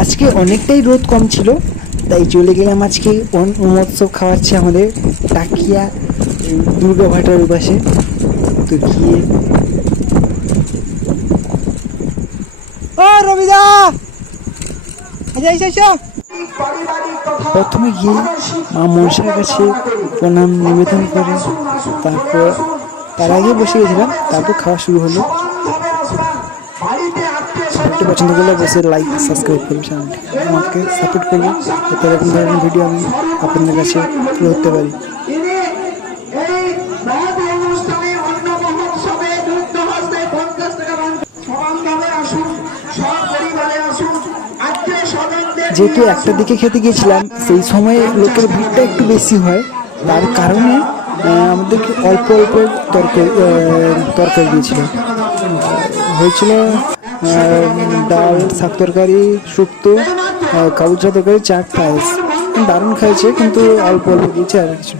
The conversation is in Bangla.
আজকে অনেকটাই রোদ কম ছিল, তাই চলে গেলাম আজকে মহোৎসব খাওয়াচ্ছে আমাদের টাকিয়া দুর্গা ভাটার পাশে। তো গিয়ে প্রথমে গিয়ে মা মনসার কাছে প্রণাম নিবেদন করে, তারপর তার আগে বসে গেছিলাম, তারপর খাওয়া শুরু হলো। ভিডিওটি পছন্দ করলে অবশ্যই লাইক সাবস্ক্রাইব করবে, চ্যানেলটি আমাকে সাপোর্ট করবে, যাতে এরকম ধরনের ভিডিও আমি আপনাদের কাছে তুলে ধরতে পারি। যেহেতু একটা দিকে খেতে গিয়েছিলাম, সেই সময়ে লোকের ভিড়টা একটু বেশি হয়, তার কারণে আমাদেরকে অল্প অল্প তরকারি দিয়েছিল। হয়েছিল ডাল, শাক তরকারি, শুক্তো, কাবুচা তরকারি, চাট, পায়েস। দারুণ খাইছে, কিন্তু অল্প অল্প দিয়েছে আর কিছু।